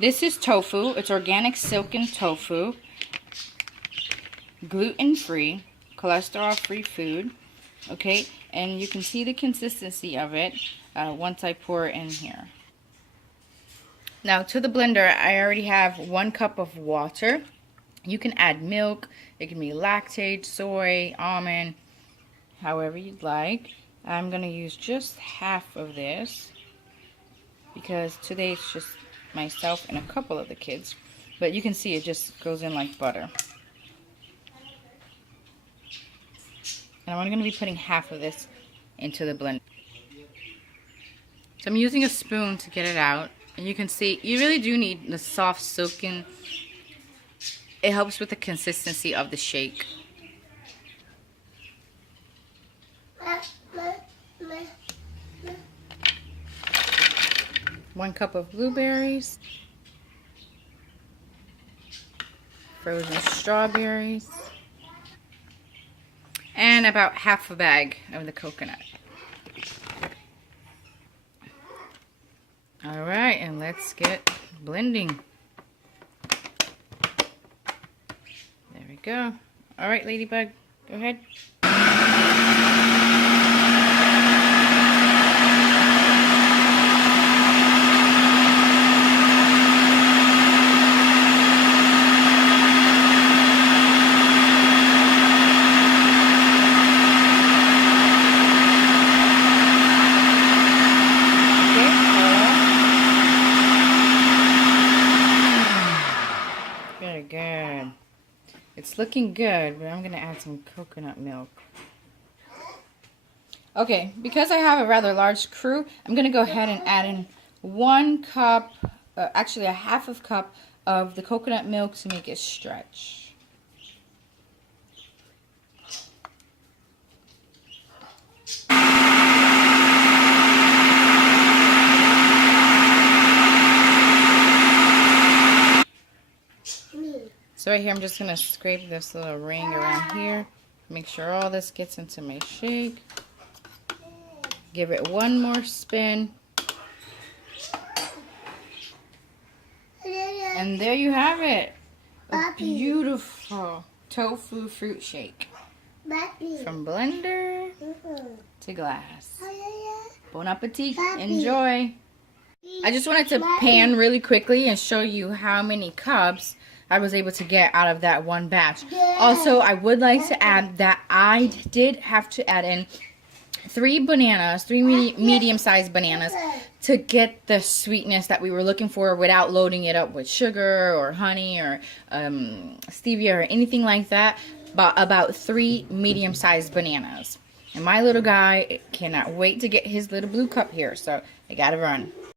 This is tofu. It's organic silken tofu. Gluten-free, cholesterol-free food. Okay, and you can see the consistency of it once I pour it in here. Now to the blender, I already have 1 cup of water. You can add milk. It can be lactate, soy, almond, however you'd like. I'm going to use just half of this because today it's just myself and a couple of the kids. But you can see it just goes in like butter. And I'm going to be putting half of this into the blender. So I'm using a spoon to get it out. And you can see, you really do need the soft silken. It helps with the consistency of the shake. One cup of blueberries. Frozen strawberries. And about half a bag of the coconut. Alright, and let's get blending. There we go. Alright, Ladybug, go ahead. Very good. It's looking good, but I'm going to add some coconut milk. Okay, because I have a rather large crew, I'm going to go ahead and add in 1 cup, actually a half of cup of the coconut milk to make it stretch. So right here, I'm just going to scrape this little ring around here. Make sure all this gets into my shake. Give it 1 more spin. And there you have it. A beautiful tofu fruit shake. From blender to glass. Bon appetit. Enjoy. I just wanted to pan really quickly and show you how many cups I was able to get out of that one batch. Also, I would like to add that I did have to add in 3 bananas, 3 medium-sized bananas, to get the sweetness that we were looking for without loading it up with sugar or honey or stevia or anything like that. But about 3 medium-sized bananas. And my little guy cannot wait to get his little blue cup here, so I gotta run.